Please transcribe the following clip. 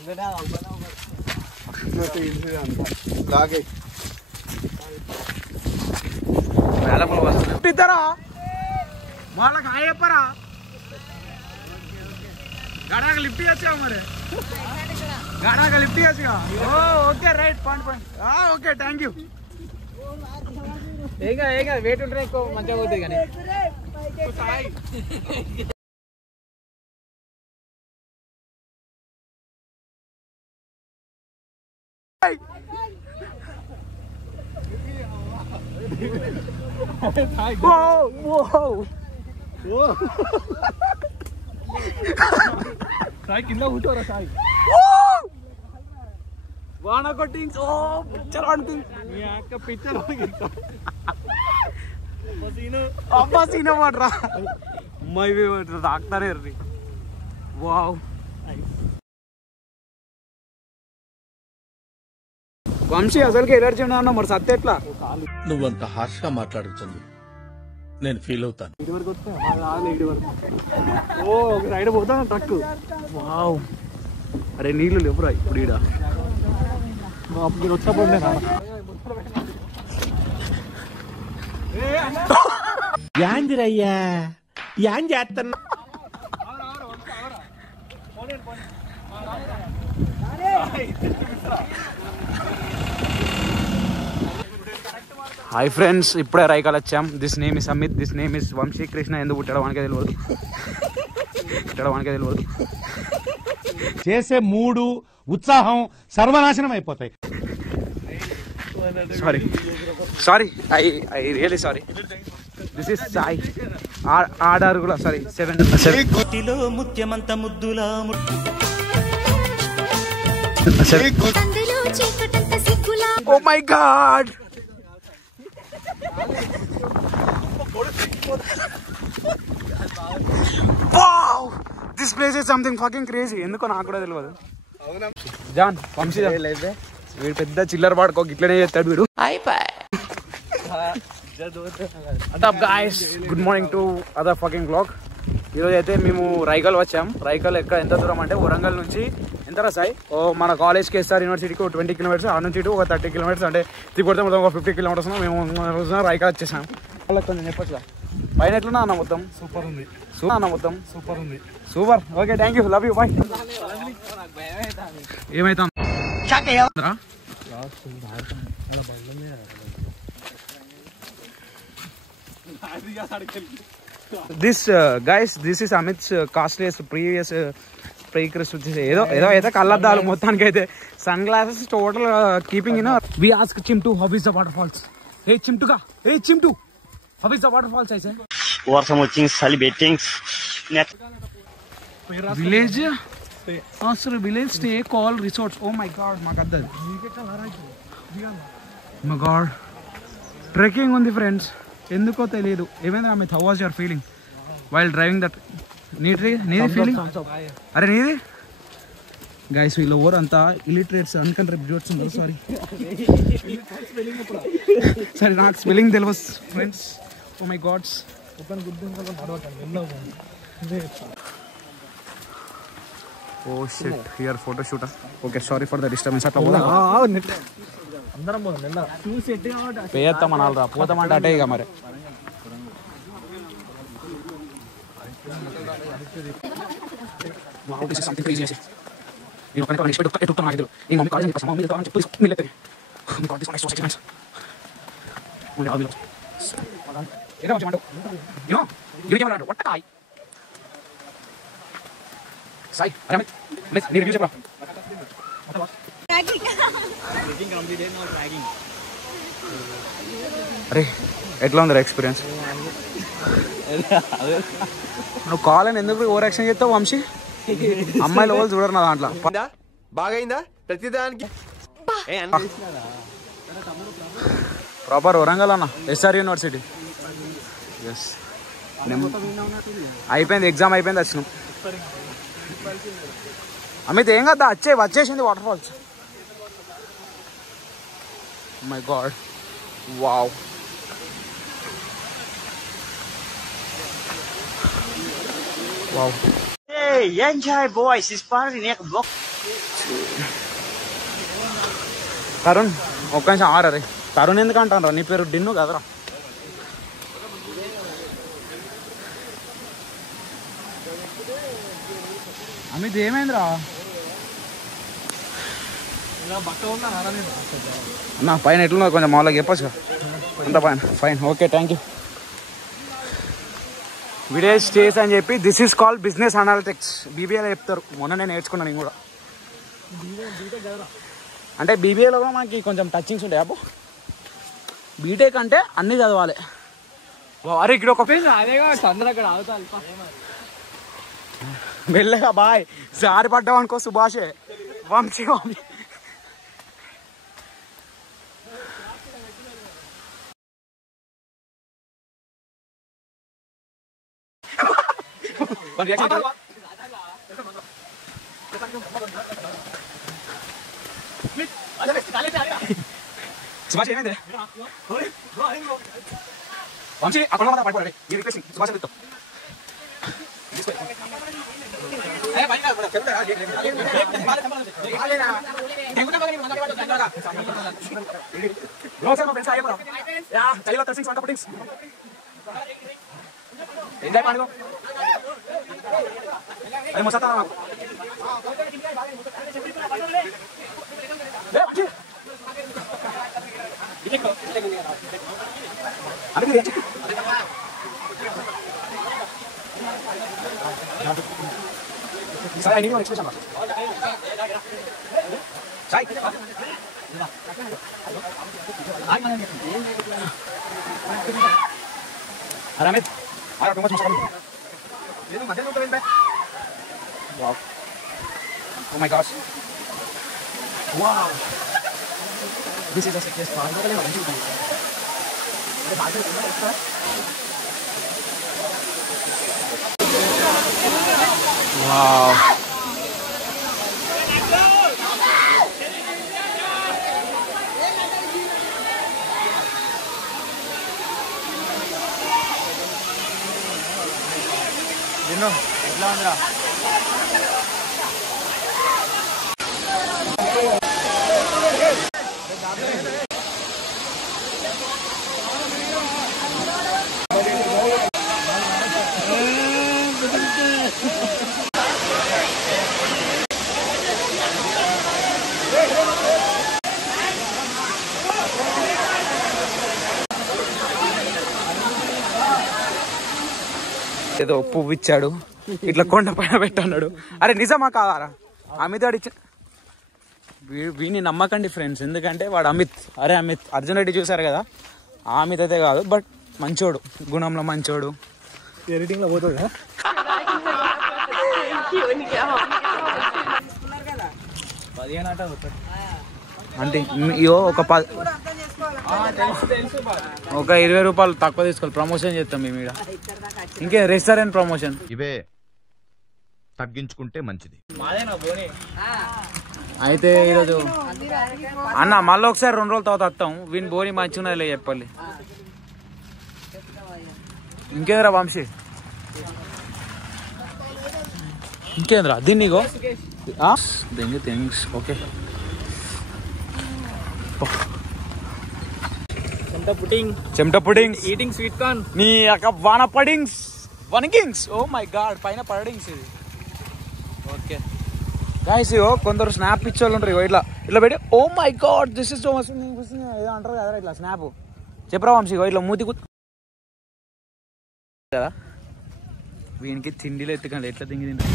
ఇద్దరా వాళ్ళకి హాయ్ చెప్పరా గడాగా లిఫ్ట్ చేయొచ్చుగా మరి గడాగా లిఫ్ట్ చేయొచ్చుగా ఓకే రైట్ పండి ఓకే థ్యాంక్ యూ ఏగా వెయిట్ ఉంటే ఎక్కువ మంచిగా పోతుంది కానీ సాయి కింద కూర్చోరా సాయి వాన కొట్టి పిక్చర్ ఆడుతుంది మీ అక్క పిక్చర్ అబ్బా సీన్ పడరా అమ్మాయి డాక్టరే వావ్ వంశీ అసలుకి ఎలర్జీ ఉన్నా మరి సత్య ఎట్లా నువ్వంత హార్ష్ గా మాట్లాడుతుంది నేను ఫీల్ అవుతాను ఒక రైడ్ పోతాను ట్రక్ వావ్ అరే నీళ్ళు లేవురా ఇప్పుడు ఈడ మీరు వచ్చినప్పుడు యాందిరయ్యా యాం చేస్తున్నా హాయ్ ఫ్రెండ్స్ ఇప్పుడే రైకాల్ వచ్చాం this name is Amit this name is Vamshi Krishna ఎందుకు పుట్టడవానికే తెలియదు చేసే మూడు ఉత్సాహం సర్వనాశనం అయిపోతాయి sorry I really sorry this is Sai order కూడా సారీ 7 ముత్యమంత ముద్దులా oh my god wow this place is something fucking crazy ఎందుకో నాకు కూడా తెలియదు జాన్ వంశీ వీడు పెద్ద చిల్లర పాడుకో ఇట్లనే చేస్తాడు వీడు good morning to other fucking blog ఈరోజు అయితే మేము రైకల్ వచ్చాం రైకల్ ఎంత దూరం అంటే వరంగల్ నుంచి ఎంతరా సాయి మన కాలేజ్కి ఎస్ఆర్ యూనివర్సిటీకి 20 కిలోమీటర్స్ ఆ నుంచి ఒక 30 కిలోమీటర్స్ అంటే తిప్పడితే మొత్తం ఒక 50 కిలోమీటర్స్ మేము రైకల్ వచ్చేసాం వాళ్ళకి కొంచెం చెప్పొచ్చుగా పైన ఎట్లున్నా అన్న మొత్తం సూపర్ ఉంది super okay thank you love you bye ఏమైతా this guys this is Amit's costliest previous ప్రీక్రిస్ట్ ఏదో అయితే కళ్ళద్దాలు మొత్తానికి అయితే sunglasses total keeping in we ask Chintu how is the waterfalls ఏ Chintu how is the waterfalls అయితే వర్షం వచ్చి చలి బెట్టింగ్స్ village village stay call resorts oh my god మాకు అద్దది మై గాడ్ ట్రెక్కింగ్ ఉంది ఫ్రెండ్స్ ఎందుకో తెలియదు ఏమైంది Amit how was your feeling while driving that నీది ఫీలింగ్ అరే నీది గైస్ వీళ్ళు ఓవర్ అంతా ఇలిటరేట్స్ అన్కన్ రిప్యూట్స్ ఉన్నారు సరే నాకు స్పెల్లింగ్ తెలియదు friends oh my gods oh shit here photo shoot okay sorry for the disturbance అట్లా పేస్తామనాలరా పోతామంటే అటే ఇక మరి సాయి నీ రివ్యూ చెప్పరా అరే ఎట్లా ఉంది ఎక్స్పీరియన్స్ నువ్వు కావాలని ఎందుకు ఓవర్ యాక్షన్ చేస్తావు వంశీ అమ్మాయిల వాళ్ళు చూడరు నా దాంట్లో బాగైందా ప్రతిదానికి ప్రాపర్ వరంగల్ అన్న ఎస్ఆర్ యూనివర్సిటీ ఎస్ అయిపోయింది ఎగ్జామ్ అయిపోయింది వచ్చినాం అమిత్ ఏం కదా వచ్చేసింది water falls my god wow wow Hey, enjoy boys, it's party next block. Tarun ఒక్క నిమిషం ఆరే. తరుణ్ ఎందుకు అంటాను నీ పేరు డిన్ను కదరా. అమిత్ ఏమైందిరా అన్న? పైన ఎట్లున్నా కొంచెం మామూలుగా చెప్పచ్చు అంత పైన. Fine, okay, thank you. విలేజ్ స్టేస్ అని చెప్పి this is called business analytics. బీబీఏలో చెప్తారు. మొన్న నేను నేర్చుకున్నాను నేను కూడా. అంటే బీబీఏలో కూడా మనకి కొంచెం టచింగ్స్ ఉంటాయి. అబ్బో బీటెక్ అంటే అన్నీ చదవాలి. అరే ఇక్కడ ఒక మెల్లగా బాయ్ జారి పడ్డావు అనుకో సుభాషే. వంశీ సుభాష్ ఏమైంది వంశీ? అక్కడ పడిపోయాడు. సుభాష్ ఎంజాయ్ పాడుకో. అరే మొసతా saya ini mau ekspres apa? Saya. Aramit. Ara tunggu masuk kami. Ini macam apa ini? Wow. Oh my gosh. Wow. This is a success story. Kita lihat lanjut. Ada bagus ini. Wow. Dino, ఎట్లా ఉందిరా? ఏదో పువ్వు ఇచ్చాడు, ఇట్లా కొండ పైన పెట్టన్నాడు. అరే నిజమా కాదారా? అమిత్ అడిచి వీని నమ్మకండి ఫ్రెండ్స్, ఎందుకంటే వాడు అమిత్. అరే అమిత్, అర్జున్ రెడ్డి చూసారు కదా, ఆ అమిత్ అయితే కాదు, బట్ మంచోడు, గుణంలో మంచోడు. ఎడిటింగ్ లో పోతుంది కదా. అంటే ఇయో ఒక 20 రూపాయలు తక్కువ తీసుకోవాలి. ప్రమోషన్ చేస్తాం మేము ఇక్కడ. ఇంకే రెస్టారెంట్ ప్రమోషన్ ఇవే తగ్గించుకుంటే మంచిది. అయితే ఈరోజు అన్న మళ్ళీ ఒకసారి 2 రోజుల తర్వాత వస్తాం. వీని బోని మంచిగా లే చెప్పాలి. ఇంకేంద్రా వంశీ, ఇంకేంద్రా దీన్ని థింగ్స్. ఓకే, చెమట పుడింగ్, ఈటింగ్ స్వీట్ కార్న్, నీ యొక్క వాన పడింగ్స్, వనకింగ్స్. ఓ మై గాడ్, పైన పడింగ్స్ ఇది. ఓకే గాయస్, ఇగో కొందరు స్నాప్ ఇచ్చేవాళ్ళు ఉంటారు. ఇగో ఇట్లా ఇట్లా పెట్టి oh my god this is so much ఏదో అంటారు కదా ఇట్లా స్నాప్. చెప్పరా వంశీ, ఇగో ఇట్లా మూతి కదా. వీనికి తిండిలో ఎత్తుకండి ఎట్లా తింగి తింటారు.